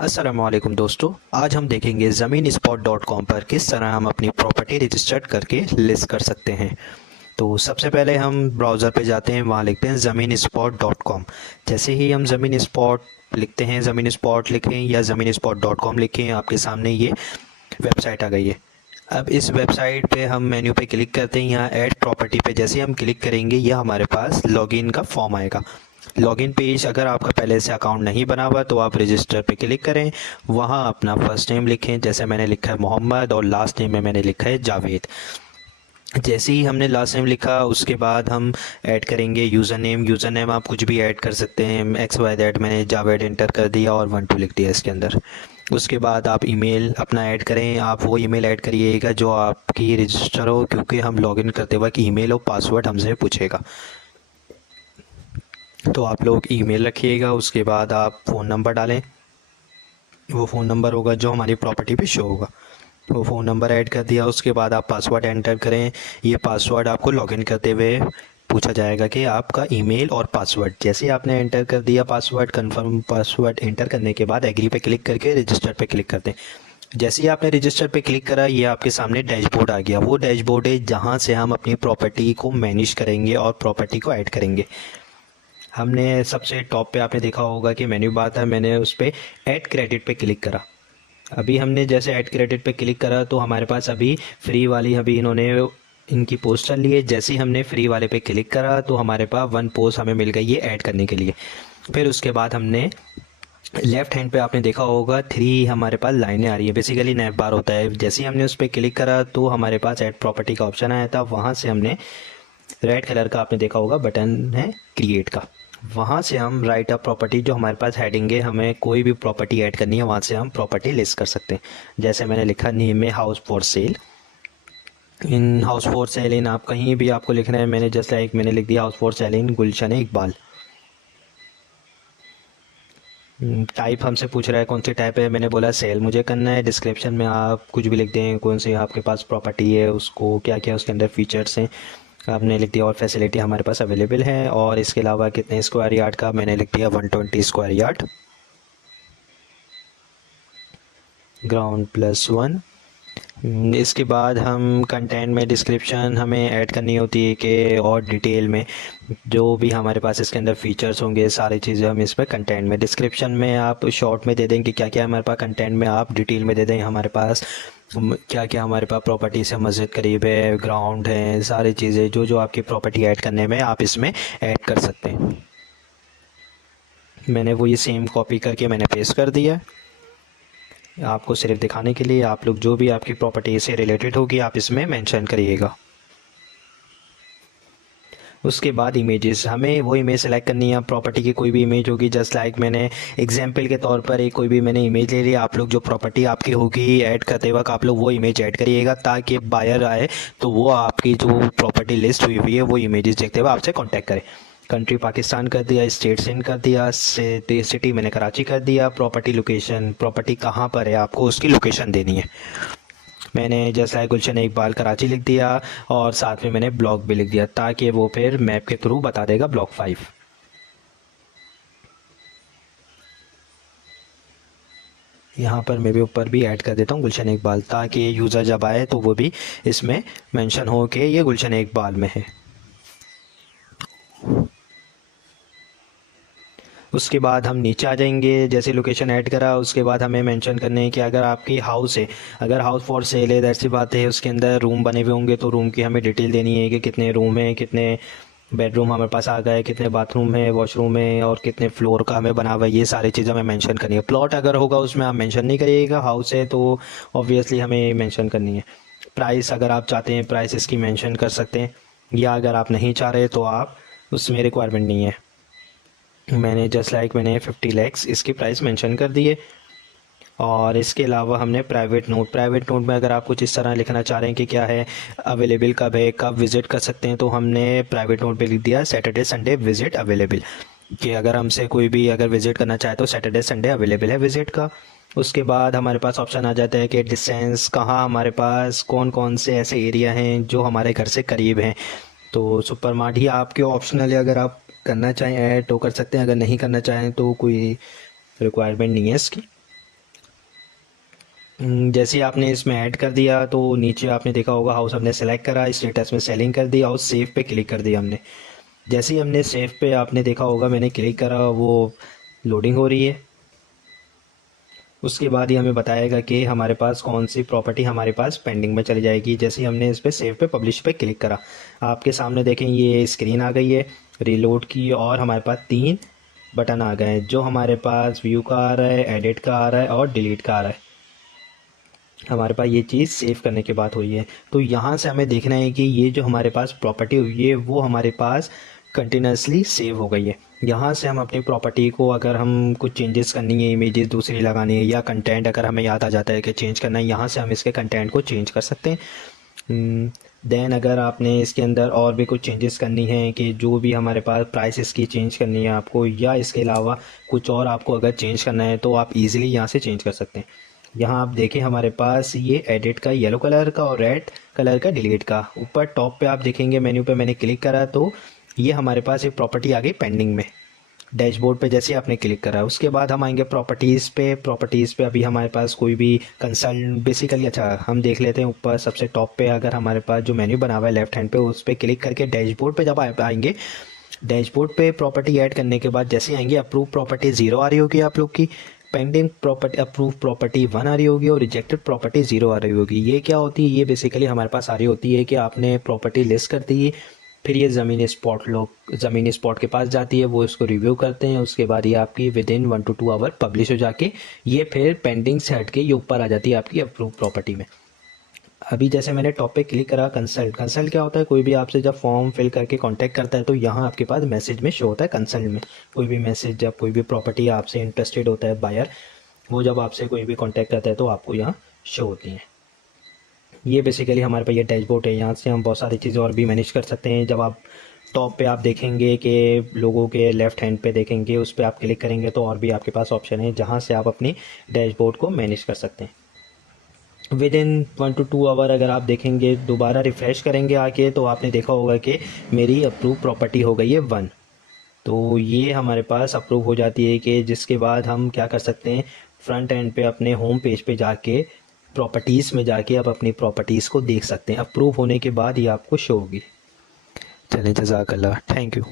अस्सलामुअलैकुम दोस्तों, आज हम देखेंगे ज़मीन स्पॉट डॉट कॉम पर किस तरह हम अपनी प्रॉपर्टी रजिस्टर्ड करके लिस्ट कर सकते हैं। तो सबसे पहले हम ब्राउज़र पे जाते हैं, वहाँ लिखते हैं ज़मीन स्पॉट डॉट कॉम। जैसे ही हम ज़मीन स्पॉट लिखते हैं, ज़मीन स्पॉट लिखें या ज़मीन स्पॉट डॉट कॉम लिखें, आपके सामने ये वेबसाइट आ गई है। अब इस वेबसाइट पे हम मेन्यू पे क्लिक करते हैं, यहाँ ऐड प्रॉपर्टी पे जैसे हम क्लिक करेंगे यह हमारे पास लॉगिन का फॉर्म आएगा। लॉगिन पेज अगर आपका पहले से अकाउंट नहीं बना हुआ तो आप रजिस्टर पे क्लिक करें, वहाँ अपना फर्स्ट नेम लिखें, जैसे मैंने लिखा है मोहम्मद, और लास्ट नेम में मैंने लिखा है जावेद। जैसे ही हमने लास्ट नेम लिखा उसके बाद हम ऐड करेंगे यूज़र नेम। यूज़र नेम आप कुछ भी ऐड कर सकते हैं, XYZ मैंने जावेद एंटर कर दिया और 1 2 लिख दिया इसके अंदर। उसके बाद आप ईमेल अपना ऐड करें, आप वो ईमेल ऐड करिएगा जो आपकी रजिस्टर हो, क्योंकि हम लॉगिन करते वक्त ईमेल और पासवर्ड हमसे पूछेगा। तो आप लोग ईमेल रखिएगा। उसके बाद आप फ़ोन नंबर डालें, वो फ़ोन नंबर होगा जो हमारी प्रॉपर्टी पे शो होगा। वो फ़ोन नंबर ऐड कर दिया, उसके बाद आप पासवर्ड एंटर करें। ये पासवर्ड आपको लॉगिन करते हुए पूछा जाएगा कि आपका ईमेल और पासवर्ड। जैसे ही आपने एंटर कर दिया पासवर्ड, कंफर्म पासवर्ड एंटर करने के बाद एग्री पे क्लिक करके रजिस्टर पे क्लिक करते हैं। जैसे ही आपने रजिस्टर पे क्लिक करा, ये आपके सामने डैशबोर्ड आ गया। वो डैशबोर्ड है जहाँ से हम अपनी प्रॉपर्टी को मैनेज करेंगे और प्रॉपर्टी को ऐड करेंगे। हमने सबसे टॉप पे आपने देखा होगा कि मेन्यू बार था, मैंने उस पर ऐड क्रेडिट पे क्लिक करा। अभी हमने जैसे ऐड क्रेडिट पे क्लिक करा तो हमारे पास अभी फ्री वाली अभी इन्होंने इनकी पोस्ट चल रही है। जैसे ही हमने फ्री वाले पे क्लिक करा तो हमारे पास 1 पोस्ट हमें मिल गई है ऐड करने के लिए। फिर उसके बाद हमने लेफ़्ट हैंड पे आपने देखा होगा 3 हमारे पास लाइनें आ रही है, बेसिकली नैप बार होता है। जैसे ही हमने उस पर क्लिक करा तो हमारे पास ऐड प्रॉपर्टी का ऑप्शन आया था। वहाँ से हमने रेड कलर का आपने देखा होगा बटन है क्रिएट का, वहाँ से हम राइट अप प्रॉपर्टी जो हमारे पास हेडिंग है, हमें कोई भी प्रॉपर्टी ऐड करनी है वहाँ से हम प्रॉपर्टी लिस्ट कर सकते हैं। जैसे मैंने लिखा नेम में house for sale, in house for sale in, आप कहीं भी आपको लिखना है, मैंने जस्ट लाइक मैंने लिख दिया house for sale in Gulshan Iqbal. Type हमसे पूछ रहा है कौन सी टाइप है, मैंने बोला सेल मुझे करना है। डिस्क्रिप्शन में आप कुछ भी लिख दें, कौन सी आपके पास प्रॉपर्टी है, उसको क्या क्या उसके अंदर फीचर्स हैं आपने लिख दिया, और फैसिलिटी हमारे पास अवेलेबल है। और इसके अलावा कितने स्क्वायर यार्ड का, मैंने लिख दिया 120 स्क्वायर यार्ड, ग्राउंड +1। इसके बाद हम कंटेंट में डिस्क्रिप्शन हमें ऐड करनी होती है कि और डिटेल में जो भी हमारे पास इसके अंदर फीचर्स होंगे सारी चीज़ें हम इसमें कंटेंट में, डिस्क्रिप्शन में आप शॉर्ट में दे दें कि क्या क्या हमारे पास, कंटेंट में आप डिटेल में दे दें हमारे पास क्या क्या हमारे पास प्रॉपर्टी से मस्जिद करीब है, ग्राउंड है, सारी चीज़ें जो जो आपकी प्रॉपर्टी ऐड करने में आप इसमें ऐड कर सकते हैं। मैंने वो ये सेम कॉपी करके मैंने पेस्ट कर दिया आपको सिर्फ दिखाने के लिए। आप लोग जो भी आपकी प्रॉपर्टी से रिलेटेड होगी आप इसमें मेंशन करिएगा। उसके बाद इमेजेस, हमें वो इमेज सेलेक्ट करनी है। प्रॉपर्टी की कोई भी इमेज होगी, जस्ट लाइक मैंने एग्जांपल के तौर पर एक कोई भी मैंने इमेज ले लिया। आप लोग जो प्रॉपर्टी आपकी होगी ऐड करते वक्त आप लोग वो इमेज ऐड करिएगा, ताकि बायर आए तो वो आपकी जो प्रॉपर्टी लिस्ट हुई हुई है वो इमेजेस देखते हुए आपसे कॉन्टैक्ट करें। कंट्री पाकिस्तान कर दिया, स्टेट सिंध कर दिया, सिटी मैंने कराची कर दिया। प्रॉपर्टी लोकेशन, प्रॉपर्टी कहाँ पर है आपको उसकी लोकेशन देनी है। मैंने जैसा गुलशन इकबाल कराची लिख दिया और साथ में मैंने ब्लॉक भी लिख दिया, ताकि वो फिर मैप के थ्रू बता देगा ब्लॉक 5। यहाँ पर मैं भी ऊपर भी ऐड कर देता हूँ गुलशन इकबाल, ताकि यूज़र जब आए तो वो भी इसमें मेंशन हो कि ये गुलशन इकबाल में है। उसके बाद हम नीचे आ जाएंगे, जैसे लोकेशन ऐड करा उसके बाद हमें मेंशन करने है कि अगर आपकी हाउस है, अगर हाउस फॉर सेल है, ऐसी बात है, उसके अंदर रूम बने हुए होंगे तो रूम की हमें डिटेल देनी है कि कितने रूम हैं, कितने बेडरूम हमारे पास आ गए, कितने बाथरूम है, वॉशरूम है, और कितने फ्लोर का हमें बना हुआ है, ये सारी चीज़ें हमें मेंशन करनी है। प्लॉट अगर होगा उसमें आप मेंशन नहीं करिएगा, हाउस है तो ऑब्वियसली हमें मेंशन करनी है। प्राइस अगर आप चाहते हैं प्राइस इसकी मेंशन कर सकते हैं, या अगर आप नहीं चाह रहे तो आप उसमें रिक्वायरमेंट नहीं है। मैंने जस्ट लाइक मैंने 50 लैक्स इसकी प्राइस मेंशन कर दी है। और इसके अलावा हमने प्राइवेट नोट में अगर आप कुछ इस तरह लिखना चाह रहे हैं कि क्या है अवेलेबल कब है, कब विज़िट कर सकते हैं, तो हमने प्राइवेट नोट पे लिख दिया सैटरडे संडे विज़िट अवेलेबल, कि अगर हमसे कोई भी अगर विज़िट करना चाहे तो सैटरडे संडे अवेलेबल है विज़िट का। उसके बाद हमारे पास ऑप्शन आ जाता है कि डिस्टेंस, कहाँ हमारे पास कौन कौन से ऐसे एरिया हैं जो हमारे घर से करीब हैं। तो सुपर मार्ट ही आपके ऑप्शनल है, अगर आप करना चाहें ऐड तो कर सकते हैं, अगर नहीं करना चाहें तो कोई रिक्वायरमेंट नहीं है इसकी। जैसे ही आपने इसमें ऐड कर दिया तो नीचे आपने देखा होगा हाउस हमने सेलेक्ट करा, स्टेटस में सेलिंग कर दिया और सेव पे क्लिक कर दिया हमने। जैसे ही हमने सेव पे आपने देखा होगा मैंने क्लिक करा, वो लोडिंग हो रही है। उसके बाद ही हमें बताएगा कि हमारे पास कौन सी प्रॉपर्टी हमारे पास पेंडिंग में चली जाएगी। जैसे ही हमने इस पर सेव पे पब्लिश पे क्लिक करा, आपके सामने देखें ये स्क्रीन आ गई है रीलोड की, और हमारे पास 3 बटन आ गए हैं। जो हमारे पास व्यू का आ रहा है, एडिट का आ रहा है और डिलीट का आ रहा है। हमारे पास ये चीज़ सेव करने के बाद हुई है। तो यहाँ से हमें देखना है कि ये जो हमारे पास प्रॉपर्टी हुई है वो हमारे पास कंटिन्यूसली सेव हो गई है। यहाँ से हम अपनी प्रॉपर्टी को, अगर हम कुछ चेंजेस करनी है, इमेजेस दूसरी लगानी है या कंटेंट अगर हमें याद आ जाता है कि चेंज करना है, यहाँ से हम इसके कंटेंट को चेंज कर सकते हैं। देन अगर आपने इसके अंदर और भी कुछ चेंजेस करनी है कि जो भी हमारे पास प्राइस इसकी चेंज करनी है आपको, या इसके अलावा कुछ और आपको अगर चेंज करना है तो आप इजीली यहाँ से चेंज कर सकते हैं। यहाँ आप देखें हमारे पास ये एडिट का येलो कलर का और रेड कलर का डिलीट का, ऊपर टॉप पे आप देखेंगे मेन्यू पे मैंने क्लिक करा तो ये हमारे पास एक प्रॉपर्टी आ गई पेंडिंग में डैशबोर्ड पे। जैसे आपने क्लिक करा उसके बाद हम आएंगे प्रॉपर्टीज़ पे अभी हमारे पास कोई भी कंसल्ट बेसिकली, अच्छा हम देख लेते हैं ऊपर सबसे टॉप पे अगर हमारे पास जो मेन्यू बना हुआ है लेफ्ट हैंड पे उस पर क्लिक करके डैशबोर्ड पे जब आएंगे, डैशबोर्ड पे प्रॉपर्टी ऐड करने के बाद जैसे आएंगे अप्रूव प्रॉपर्टी 0 आ रही होगी आप लोग की, पेंडिंग प्रॉपर्टी अप्रूव प्रॉपर्टी 1 आ रही होगी और रिजेक्टेड प्रॉपर्टी 0 आ रही होगी। ये क्या होती है, ये बेसिकली हमारे पास आ रही होती है कि आपने प्रॉपर्टी लिस्ट कर दी है, फिर ये ज़मीनी स्पॉट के पास जाती है, वो इसको रिव्यू करते हैं, उसके बाद ये आपकी within 1 to 2 hour publish हो जाके ये फिर पेंडिंग से हट के ये ऊपर आ जाती है आपकी अप्रूव प्रॉपर्टी में। अभी जैसे मैंने टॉप पे क्लिक करा कंसल्ट क्या होता है, कोई भी आपसे जब फॉर्म फिल करके कांटेक्ट करता है तो यहाँ आपके पास मैसेज में शो होता है कंसल्ट में। कोई भी मैसेज जब कोई भी प्रॉपर्टी आपसे इंटरेस्टेड होता है बायर, वो जब आपसे कोई भी कांटेक्ट करता है तो आपको यहाँ शो होती हैं। ये बेसिकली हमारे पास ये डैशबोर्ड है, यहाँ से हम बहुत सारी चीज़ें और भी मैनेज कर सकते हैं। जब आप टॉप पे आप देखेंगे कि लोगों के लेफ़्ट हैंड पे देखेंगे, उस पर आप क्लिक करेंगे तो और भी आपके पास ऑप्शन है जहाँ से आप अपनी डैशबोर्ड को मैनेज कर सकते हैं। विद इन 1 to 2 आवर अगर आप देखेंगे, दोबारा रिफ़्रेश करेंगे आके तो आपने देखा होगा कि मेरी अप्रूव प्रॉपर्टी हो गई है 1। तो ये हमारे पास अप्रूव हो जाती है कि जिसके बाद हम क्या कर सकते हैं, फ्रंट एंड पे अपने होम पेज पे जाके प्रॉपर्टीज़ में जाके आप अपनी प्रॉपर्टीज़ को देख सकते हैं। अप्रूव होने के बाद ये आपको शो होगी। चलें, जज़ाकल्लाह, थैंक यू।